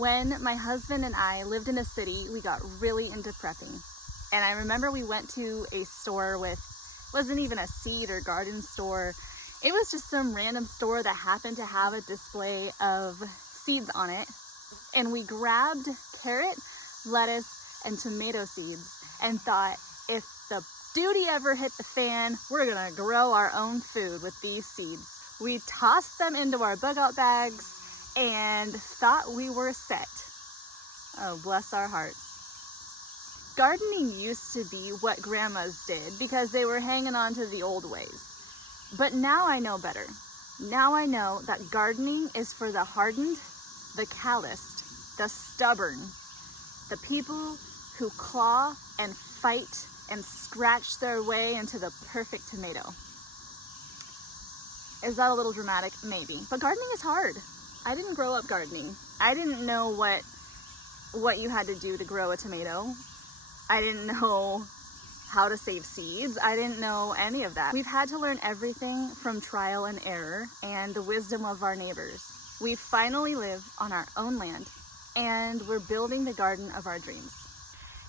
When my husband and I lived in a city, we got really into prepping. And I remember we went to a store wasn't even a seed or garden store. It was just some random store that happened to have a display of seeds on it. And we grabbed carrot, lettuce, and tomato seeds and thought, if the duty ever hit the fan, we're gonna grow our own food with these seeds. We tossed them into our bug out bags and thought we were set. Oh, bless our hearts. Gardening used to be what grandmas did because they were hanging on to the old ways. But now I know better. Now I know that gardening is for the hardened, the calloused, the stubborn, the people who claw and fight and scratch their way into the perfect tomato. Is that a little dramatic? Maybe. But gardening is hard. I didn't grow up gardening. I didn't know what you had to do to grow a tomato. I didn't know how to save seeds. I didn't know any of that. We've had to learn everything from trial and error and the wisdom of our neighbors. We finally live on our own land and we're building the garden of our dreams.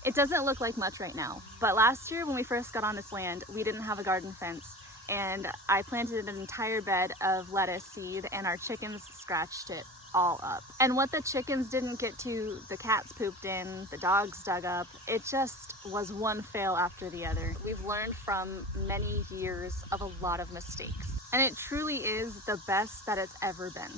It doesn't look like much right now, but last year when we first got on this land, we didn't have a garden fence, and I planted an entire bed of lettuce seed and our chickens scratched it all up. And what the chickens didn't get to, the cats pooped in, the dogs dug up. It just was one fail after the other. We've learned from many years of a lot of mistakes, and it truly is the best that it's ever been.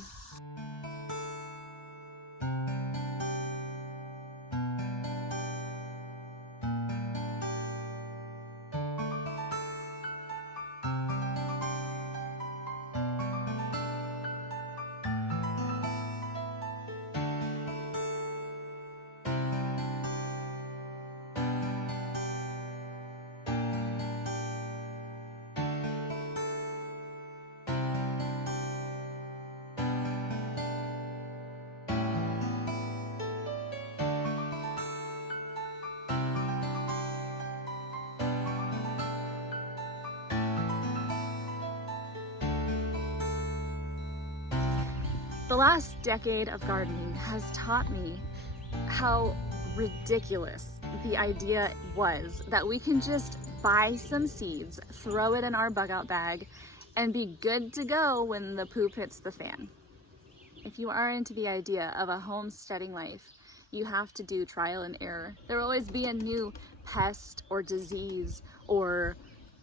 The last decade of gardening has taught me how ridiculous the idea was that we can just buy some seeds, throw it in our bug out bag, and be good to go when the poop hits the fan. If you are into the idea of a homesteading life, you have to do trial and error. There will always be a new pest or disease or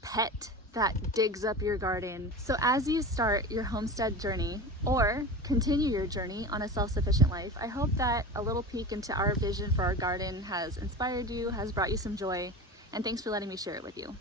pet that digs up your garden. So as you start your homestead journey or continue your journey on a self-sufficient life, I hope that a little peek into our vision for our garden has inspired you, has brought you some joy, and thanks for letting me share it with you.